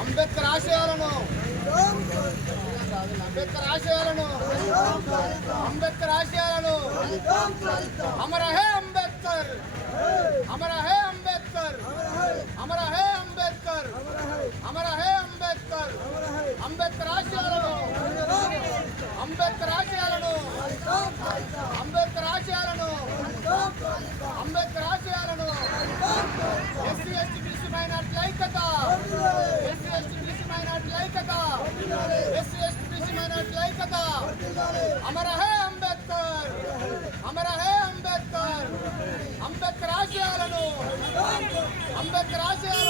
అంబేద్కర్ ఆశయాలను అంబేద్కర్ ఆశయాలను అంబేద్కర్ ఆశయాలను అమర హే అంబేద్కర్ అమర హే అంబేద్కర్ అమర హే అంబేద్కర్ అమర హే అంబేద్కర్ అంబేద్కర్ ఆశయాలను అంబేద్కర్ ఆశయాలను అంబేద్కర్ ఆశయాలను అంబేద్కర్ ఆశయాలను ఎస్సీ ఎస్టీ బీసీ మైనారిటీ ఐక్యత ఎస్సీ ఎస్టీ బీసీ మైనారిటీ ఐక్యత ఎస్సీ ఎస్టీ బీసీ మైనారిటీ ఐక్యత అమర హే అంబేద్కర్ అమర హే అంబేద్కర్ అంబేద్కర్ ఆశయాలను అంబేద్కర్ ఆశయాలను